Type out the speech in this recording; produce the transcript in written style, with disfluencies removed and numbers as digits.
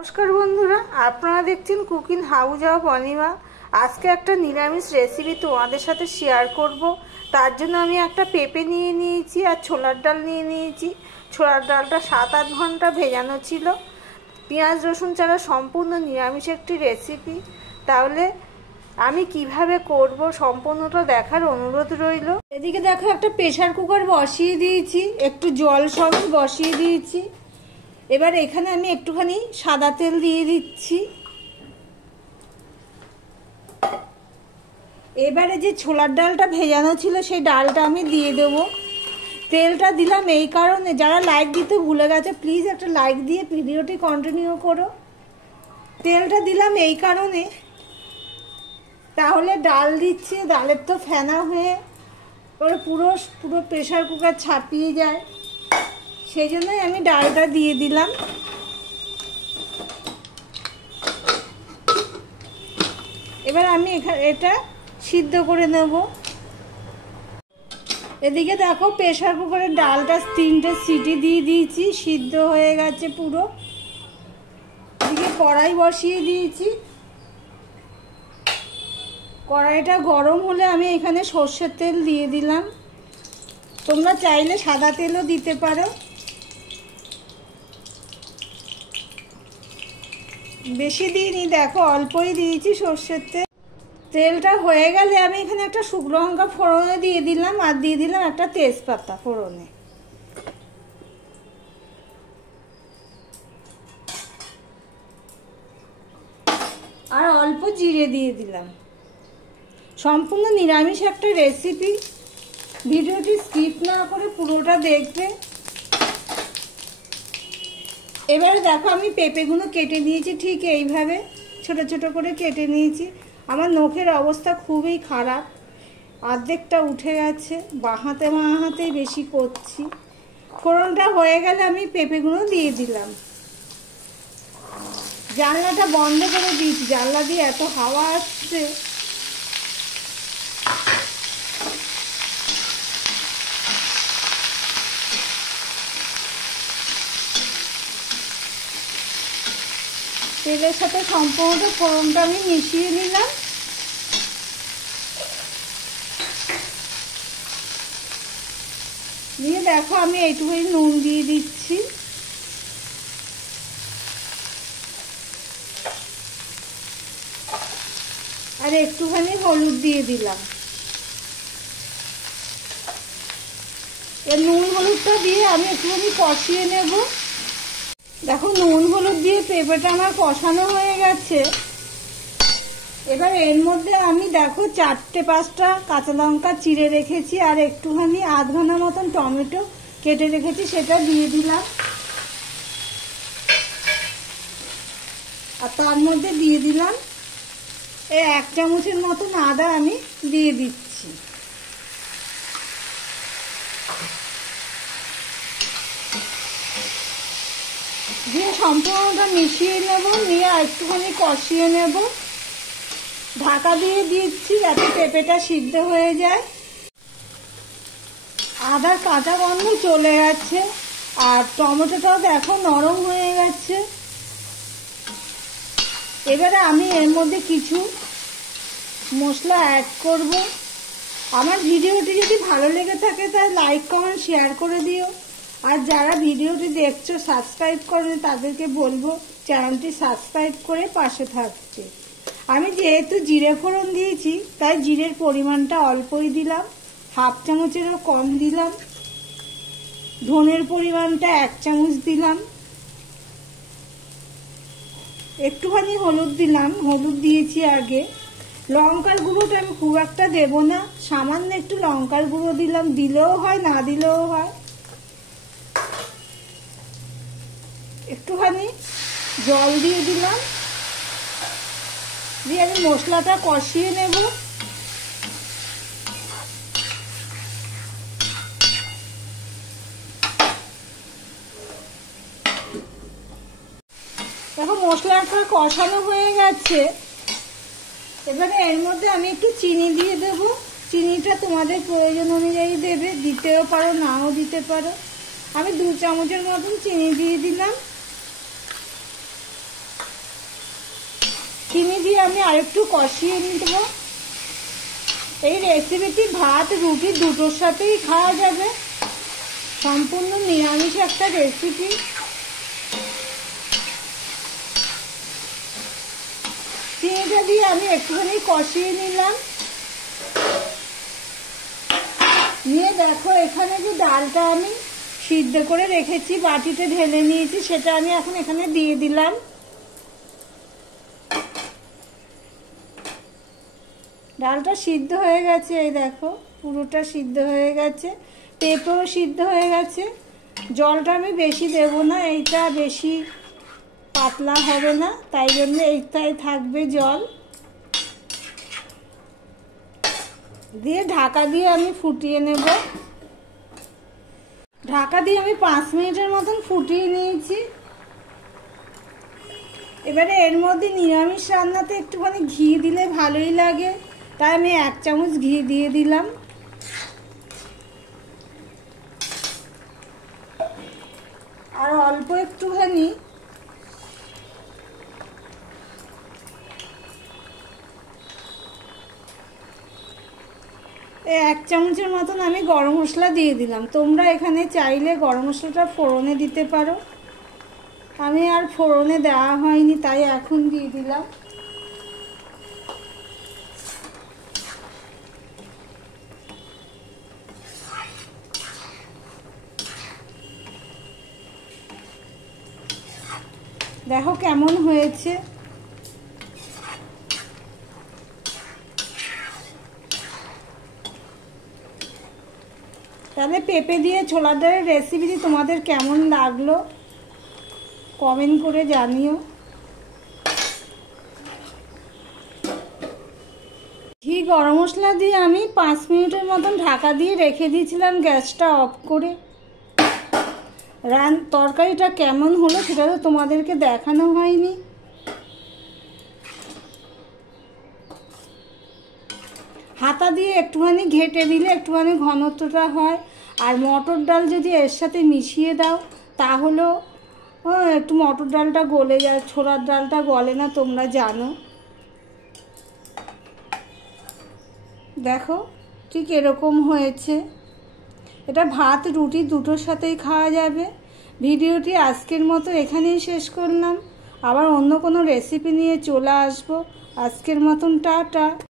নমস্কার বন্ধুরা, আপনারা দেখছেন কুকিং হাউস অফ অনিমা। আজকে একটা নিরামিষ রেসিপি তোমাদের সাথে শেয়ার করব। তার জন্য আমি একটা পেঁপে নিয়ে নিয়েছি আর ছোলার ডাল নিয়ে নিয়েছি। ছোলার ডালটা 7-8 ঘন্টা ভেজানো ছিল। পেঁয়াজ রসুন ছাড়া সম্পূর্ণ নিরামিষ একটি রেসিপি। তাহলে আমি কিভাবে করব সম্পূর্ণটা দেখার অনুরোধ রইল। এদিকে দেখো, একটা প্রেসার কুকার বসিয়ে দিয়েছি, একটু জল সমেত বসিয়ে দিয়েছি। এবার এখানে আমি একটুখানি সাদা তেল দিয়ে দিচ্ছি। এবারে যে ছোলার ডালটা ভেজানো ছিল সেই ডালটা আমি দিয়ে দেব। তেলটা দিলাম এই কারণে, যারা লাইক দিতে ভুলে গেছে প্লিজ একটা লাইক দিয়ে ভিডিওটি কন্টিনিউ করো। তেলটা দিলাম এই কারণে, তাহলে ডাল দিচ্ছে, ডালের তো ফেনা হয়ে ওরা পুরো প্রেসার কুকার ছাপিয়ে যায়, সেই জন্যই আমি ডালটা দিয়ে দিলাম। এবার আমি এটা সিদ্ধ করে নেব। এদিকে দেখো, প্রেসার কুকারের ডালটা 3টে সিটি দিয়ে দিয়েছি, সিদ্ধ হয়ে গেছে পুরো। এদিকে কড়াই বসিয়ে দিয়েছি। কড়াইটা গরম হলে আমি এখানে সর্ষের তেল দিয়ে দিলাম। তোমরা চাইলে সাদা তেলও দিতে পারো। বেশি দিইনি, দেখো অল্পই দিয়েছি সর্ষের তেল। তেলটা হয়ে গেলে আমি এখানে একটা শুকনো লঙ্কা ফোড়নে দিয়ে দিলাম, আর দিয়ে দিলাম একটা তেজপাতা ফোড়নে। আর অল্প জিরে দিয়ে দিলাম। সম্পূর্ণ নিরামিষ একটা রেসিপি, ভিডিওটি স্কিপ না করে পুরোটা দেখবে। এবারে দেখো, আমি পেঁপেগুলো কেটে নিয়েছি, ঠিক এইভাবে ছোট ছোট করে কেটে নিয়েছি। আমার নখের অবস্থা খুবই খারাপ, অর্ধেকটা উঠে গেছে, বাঁহাতেই বেশি করছি। ফোড়নটা হয়ে গেলে আমি পেঁপেগুলো দিয়ে দিলাম। জানলাটা বন্ধ করে দিয়েছি, জানলা দিয়ে এত হাওয়া আসছে। তেলের সাথে সম্পূর্ণ ফোড়নটা আমি মিশিয়ে নিলাম। দিয়ে দেখো, আমি এইটুকুই নুন দিয়ে দিচ্ছি। আর একটুখানি হলুদ দিয়ে দিলাম। এই নুন হলুদটা দিয়ে আমি একটুখানি কষিয়ে নেব। দেখো, নুন হলুদ দিয়ে পেঁপেটা আমার কষানো হয়ে গেছে। এবার এর মধ্যে আমি দেখো 4-5টা কাঁচা লঙ্কা চিড়ে রেখেছি, আর একটুখানি আধ ঘন্টা মতন টমেটো কেটে রেখেছি, সেটা দিয়ে দিলাম। আর তার মধ্যে দিয়ে দিলাম এই 1 চামচের মতন আদা আমি দিয়ে দিচ্ছি। দিয়ে সম্পূর্ণটা মিশিয়ে নেব, নিয়ে একটুখানি কষিয়ে নেব। ঢাকা দিয়ে দিচ্ছি যাতে পেঁপেটা সিদ্ধ হয়ে যায়। আদার কাঁচা গন্ধ চলে গেছে, আর টমেটোটাও দেখো নরম হয়ে গেছে। এবারে আমি এর মধ্যে কিছু মশলা অ্যাড করব। আমার ভিডিওটি যদি ভালো লেগে থাকে তাহলে লাইক কমেন্ট শেয়ার করে দিও। আর যারা ভিডিওটি দেখছো সাবস্ক্রাইব করবে, তাদেরকে বলবো চ্যানেলটি সাবস্ক্রাইব করে পাশে থাকতে। আমি যেহেতু জিরে ফোড়ন দিয়েছি তাই জিরের পরিমাণটা অল্পই দিলাম, 1/2 চামচেরও কম দিলাম। ধনের পরিমাণটা 1 চামচ দিলাম। একটুখানি হলুদ দিলাম, হলুদ দিয়েছি আগে। লঙ্কার গুঁড়োটা আমি খুব একটা দেব না, সামান্য একটু লঙ্কার গুঁড়ো দিলাম, দিলেও হয় না দিলেও হয়। একটুখানি জল দিয়ে দিলাম, দিয়ে আমি মশলাটা কষিয়ে নেব। দেখো, মশলাটা কষানো হয়ে গেছে। এবারে এর মধ্যে আমি একটু চিনি দিয়ে দেব। চিনিটা তোমাদের প্রয়োজন অনুযায়ী দেবে, দিতেও পারো নাও দিতে পারো। আমি 2 চামচের মতন চিনি দিয়ে দিলাম। দিয়ে আমি আরেকটু কষিয়ে নিব। এই রেসিপিটি ভাত রুটি দুটোর সাথেই খাওয়া যাবে, সম্পূর্ণ নিরামিষ একটা রেসিপি। চিনিটা দিয়ে আমি একটুখানি কষিয়ে নিলাম। নিয়ে দেখো এখানে যে ডালটা আমি সিদ্ধ করে রেখেছি বাটিতে ঢেলে নিয়েছি, সেটা আমি এখন এখানে দিয়ে দিলাম। ডালটা সিদ্ধ হয়ে গেছে, এই দেখো পুরোটা সিদ্ধ হয়ে গেছে, পেঁপেও সিদ্ধ হয়ে গেছে। জলটা আমি বেশি দেব না, এইটা বেশি পাতলা হবে না, তাই জন্য এইটাই থাকবে জল। দিয়ে ঢাকা দিয়ে আমি ফুটিয়ে নেব। ঢাকা দিয়ে আমি 5 মিনিটের মতন ফুটিয়ে নিয়েছি। এবারে এর মধ্যে নিরামিষ রান্নাতে একটুখানি ঘি দিলে ভালোই লাগে, তাই আমি 1 চামচ ঘি দিয়ে দিলাম। আর অল্প একটুখানি এই 1 চামচের মতন আমি গরম মশলা দিয়ে দিলাম। তোমরা এখানে চাইলে গরম মশলাটা ফোড়নে দিতে পারো, আমি আর ফোড়নে দেওয়া হয়নি তাই এখন দিয়ে দিলাম। দেখো কেমন হয়েছে। তাহলে পেঁপে দিয়ে ছোলার ডালের রেসিপিটি তোমাদের কেমন লাগলো কমেন্ট করে জানিও। ঘি গরম মশলা দিয়ে আমি 5 মিনিটের মতন ঢাকা দিয়ে রেখে দিয়েছিলাম গ্যাসটা অফ করে। তরকারিটা কেমন হলো সেটা তো তোমাদেরকে দেখানো হয়নি। হাতা দিয়ে একটুখানি ঘেটে দিলে একটুখানি ঘনত্বটা হয়। আর মটর ডাল যদি এর সাথে মিশিয়ে দাও তাহলেও একটু মটর ডালটা গলে যায়, ছোলার ডালটা গলে না, তোমরা জানো। দেখো ঠিক এরকম হয়েছে। এটা ভাত রুটি দুটোর সাথেই খাওয়া যাবে। ভিডিওটি আজকের মতো এখানেই শেষ করলাম, আবার অন্য কোনো রেসিপি নিয়ে চলে আসবো। আজকের মতন টাটা।